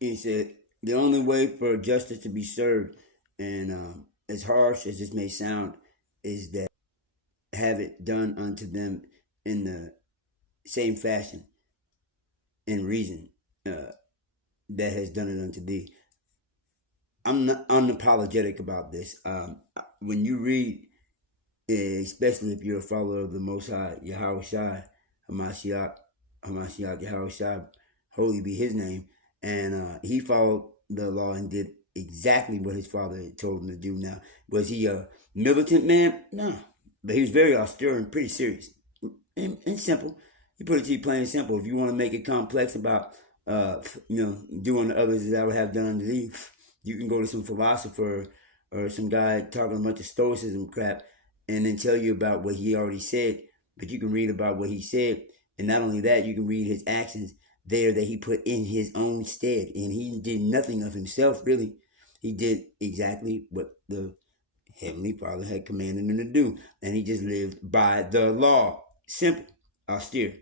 He said the only way for justice to be served, and as harsh as this may sound, is that have it done unto them in the same fashion and reason that has done it unto thee. I'm not unapologetic about this. When you read, especially if you're a follower of the Most High, YAHAWAH, Hamashiach, Hamashiach, YAHAWAH, holy be his name. And he followed the law and did exactly what his father had told him to do. Now, was he a militant man? No. But he was very austere and pretty serious and simple. He put it to you plain and simple. If you want to make it complex about, doing to others as I would have done unto thee, you can go to some philosopher or some guy talking a bunch of stoicism crap and then tell you about what he already said. But you can read about what he said. And not only that, you can read his actions there that he put in his own stead. And he did nothing of himself, really. He did exactly what the Heavenly Father had commanded him to do. And he just lived by the law. Simple, austere.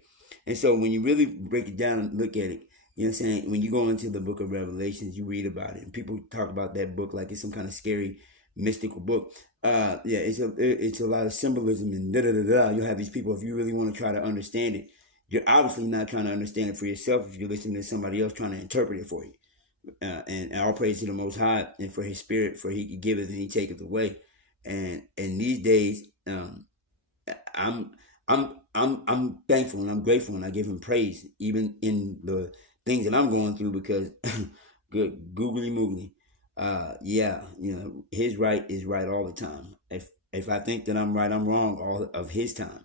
And so when you really break it down and look at it, you know what I'm saying? When you go into the book of Revelations, you read about it. And people talk about that book like it's some kind of scary, mystical book. Yeah, it's a lot of symbolism and da da da da. You'll have these people, if you really want to try to understand it, you're obviously not trying to understand it for yourself if you're listening to somebody else trying to interpret it for you. And all praise to the Most High and for His Spirit, for He giveth and He taketh away. And in these days, I'm I'm thankful and I'm grateful and I give Him praise even in the things that I'm going through because good googly moogly. Yeah, His right is right all the time. If I think that I'm right, I'm wrong all of His time.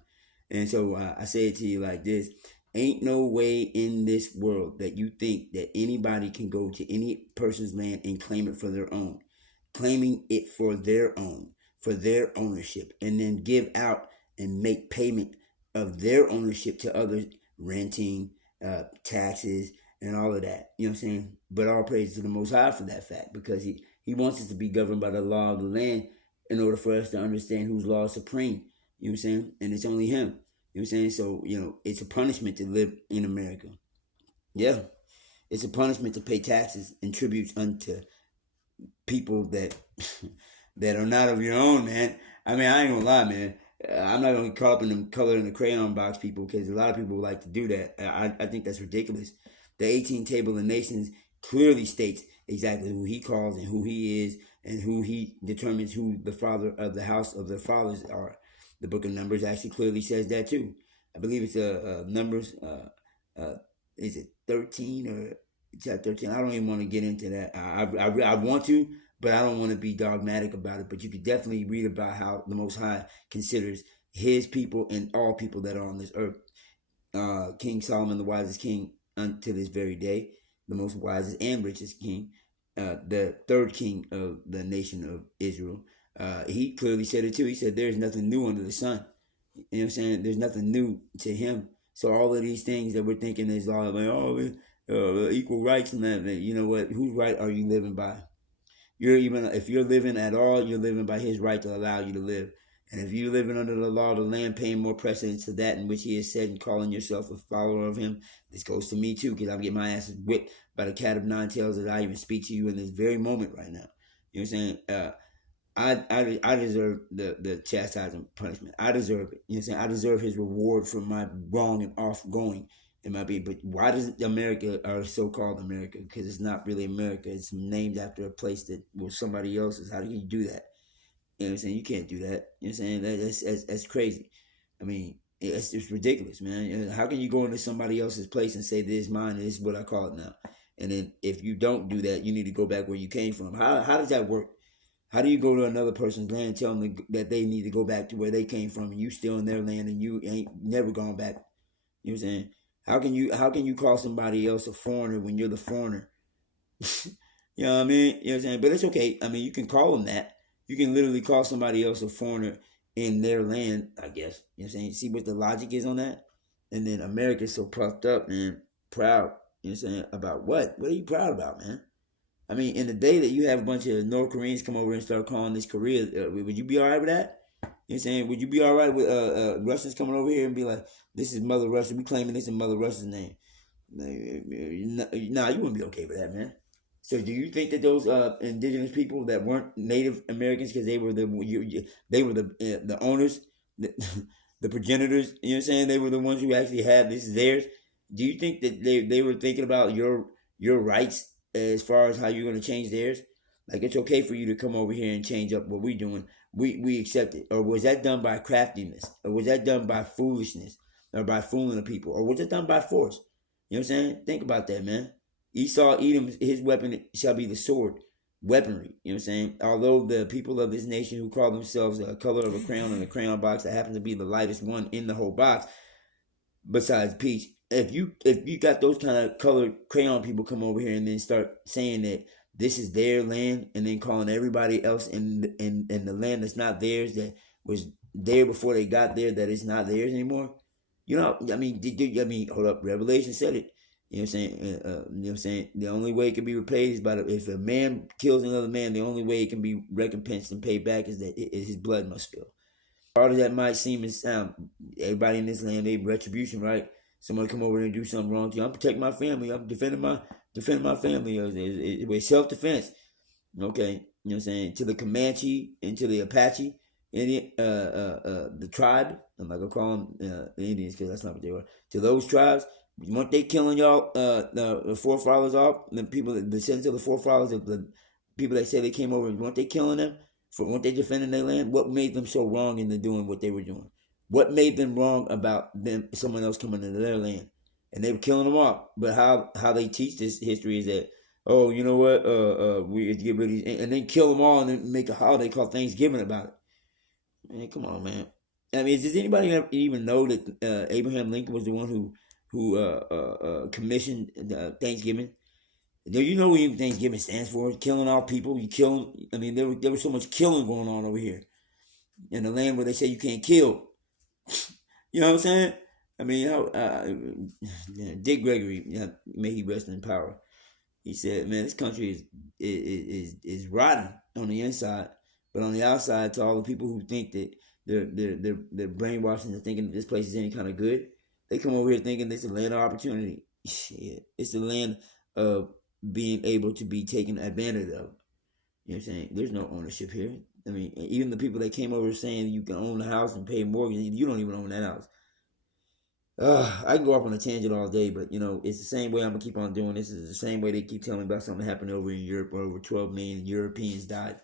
And so I say it to you like this: ain't no way in this world that you think that anybody can go to any person's land and claim it for their own, claiming it for their own, for their ownership, and then give out and make payment of their ownership to others, renting, taxes, and all of that. You know what I'm saying? But all praise to the Most High for that fact because He wants us to be governed by the law of the land in order for us to understand whose law is supreme. You know what I'm saying? And it's only Him. You know what I'm saying? So, it's a punishment to live in America. Yeah. It's a punishment to pay taxes and tributes unto people that that are not of your own, man. I mean, I ain't gonna lie, man. I'm not gonna get caught up in them color in the crayon box people because a lot of people like to do that. I think that's ridiculous. The 18 Table of Nations clearly states exactly who He calls and who He is and who He determines who the father of the house of their fathers are. The Book of Numbers actually clearly says that too. I believe it's Numbers. Is it 13 or chapter 13? I don't even want to get into that. I want to, but I don't want to be dogmatic about it. But you could definitely read about how the Most High considers His people and all people that are on this earth. King Solomon, the wisest king unto this very day, the most wisest and richest king, the third king of the nation of Israel. He clearly said it too. He said, "There's nothing new under the sun." You know what I'm saying? There's nothing new to him. So all of these things that we're thinking is all like, equal rights and that. You know what? Whose right are you living by? If you're living at all, you're living by His right to allow you to live. And if you're living under the law of the land, paying more precedence to that in which He has said and calling yourself a follower of Him, this goes to me too, because I'm getting my ass whipped by the cat of nine tails as I even speak to you in this very moment right now. You know what I'm saying? I deserve the chastisement punishment. I deserve it. You know what I'm saying? I deserve His reward for my wrong and off going in my being. But why does America, or so-called America, because it's not really America, it's named after a place that was somebody else's. How do you do that? You know what I'm saying? You can't do that. You know what I'm saying? That's crazy. I mean, it's ridiculous, man. How can you go into somebody else's place and say this is mine and this is what I call it now? And then if you don't do that, you need to go back where you came from. How does that work? How do you go to another person's land and tell them that they need to go back to where they came from and you still in their land and you ain't never gone back? You know what I'm saying? How can you call somebody else a foreigner when you're the foreigner? You know what I mean? You know what I'm saying? But it's okay. I mean, you can call them that. You can literally call somebody else a foreigner in their land, I guess. You know what I'm saying? See what the logic is on that? And then America's so puffed up, man, proud. You know what I'm saying? About what? What are you proud about, man? I mean, in the day that you have a bunch of North Koreans come over and start calling this Korea, would you be all right with that? You know what I'm saying? Would you be all right with Russians coming over here and be like, this is Mother Russia. We claiming this in Mother Russia's name. Nah, you wouldn't be okay with that, man. So, do you think that those indigenous people that weren't Native Americans, because they were the owners, the, the progenitors? You know what I'm saying? They were the ones who actually had this is theirs. Do you think that they were thinking about your rights as far as how you're going to change theirs? Like it's okay for you to come over here and change up what we're doing. We accept it, or was that done by craftiness, or was that done by foolishness, or by fooling the people, or was it done by force? You know what I'm saying? Think about that, man. Esau, Edom, his weapon shall be the sword, weaponry. You know what I'm saying? Although the people of this nation who call themselves a color of a crayon in a crayon box that happens to be the lightest one in the whole box, besides peach, if you got those kind of colored crayon people come over here and then start saying that this is their land and then calling everybody else in the land that's not theirs that was there before they got there that it's not theirs anymore. You know, hold up. Revelation said it. You know what I'm saying? You know what I'm saying? The only way it can be repaid is if a man kills another man, the only way it can be recompensed and paid back is that his blood must spill. Hard as that might seem and sound, everybody in this land, they retribution, right? Somebody come over and do something wrong to you. I'm protecting my family. I'm defending my family. It's self defense. Okay, you know what I'm saying? To the Comanche and to the Apache, Indian, the tribe. I'm not gonna call them the Indians because that's not what they were. To those tribes, weren't they killing y'all the forefathers off? The people, the descendants of the forefathers of the people that say they came over, weren't they killing them? Weren't they defending their land? What made them so wrong into doing what they were doing? What made them wrong about them someone else coming into their land? And they were killing them off. But how they teach this history is that, oh, you know what? We get rid of these, and then kill them all and then make a holiday called Thanksgiving about it. Man, come on, man. I mean, does anybody even know that Abraham Lincoln was the one who commissioned Thanksgiving? Do you know what Thanksgiving stands for? Killing all people. You kill. I mean, there was so much killing going on over here in the land where they say you can't kill. You know what I'm saying? I mean, how Dick Gregory, may he rest in power. He said, "Man, this country is rotten on the inside, but on the outside, to all the people who think that they're brainwashing and thinking that this place is any kind of good, they come over here thinking it's a land of opportunity. Shit, it's the land of being able to be taken advantage of. You know what I'm saying? There's no ownership here. I mean, even the people that came over saying you can own the house and pay a mortgage, you don't even own that house. I can go off on a tangent all day, but it's the same way I'm gonna keep on doing this. Is the same way they keep telling me about something that happened over in Europe, where over 12 million Europeans died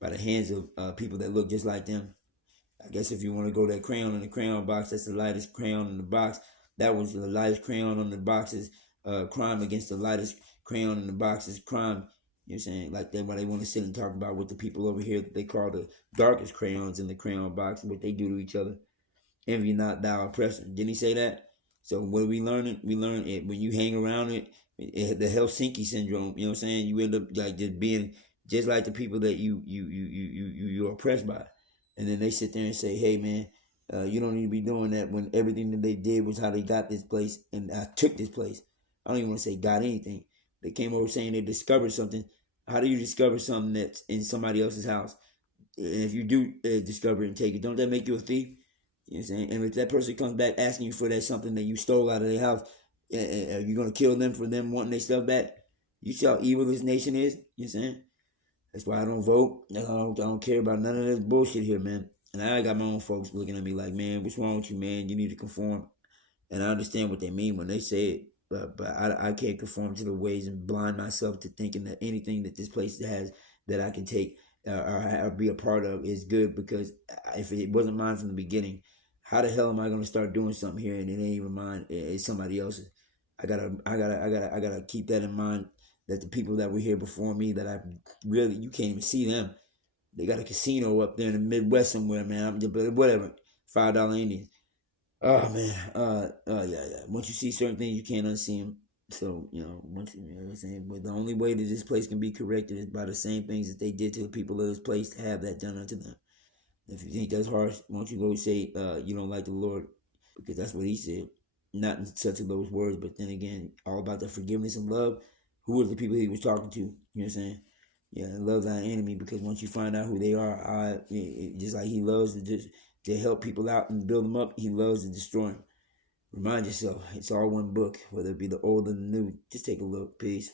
by the hands of people that look just like them. I guess if you want to go that crayon in the crayon box, that's the lightest crayon in the box. That was the lightest crayon on the box's crime against the lightest crayon in the box's crime. You know what I'm saying? Like that's why they want to sit and talk about what the people over here that they call the darkest crayons in the crayon box and what they do to each other. Envy not thou oppressor. Didn't he say that? So what are we learning? We learn it when you hang around the Helsinki syndrome. You know what I'm saying? You end up like just being just like the people that you're oppressed by, and then they sit there and say, "Hey man, you don't need to be doing that." When everything that they did was how they got this place, and I took this place. I don't even want to say got anything. They came over saying they discovered something. How do you discover something that's in somebody else's house? And if you do discover it and take it, don't that make you a thief? You know what I'm saying? And if that person comes back asking you for that something that you stole out of their house, are you going to kill them for them wanting their stuff back? You see how evil this nation is? You know what I'm saying? That's why I don't vote. I don't care about none of this bullshit here, man. And I got my own folks looking at me like, man, what's wrong with you, man? You need to conform. And I understand what they mean when they say it. But I can't conform to the ways and blind myself to thinking that anything that this place has that I can take or be a part of is good, because if it wasn't mine from the beginning, how the hell am I gonna start doing something here and it ain't even mine? It's somebody else's. I gotta keep that in mind. That the people that were here before me, that you can't even see them. They got a casino up there in the Midwest somewhere, man. But whatever, $5 Indians. Oh man, yeah. Once you see certain things, you can't unsee them. So once you know what I'm saying. But the only way that this place can be corrected is by the same things that they did to the people of this place to have that done unto them. If you think that's harsh, why don't you go say you don't like the Lord, because that's what he said. Not in such of those words, but then again, all about the forgiveness and love. Who were the people he was talking to? You know what I'm saying? Yeah, love thy enemy, because once you find out who they are, just like he loves to help people out and build them up, he loves to destroy them. Remind yourself, it's all one book, whether it be the old or the new. Just take a look. Peace.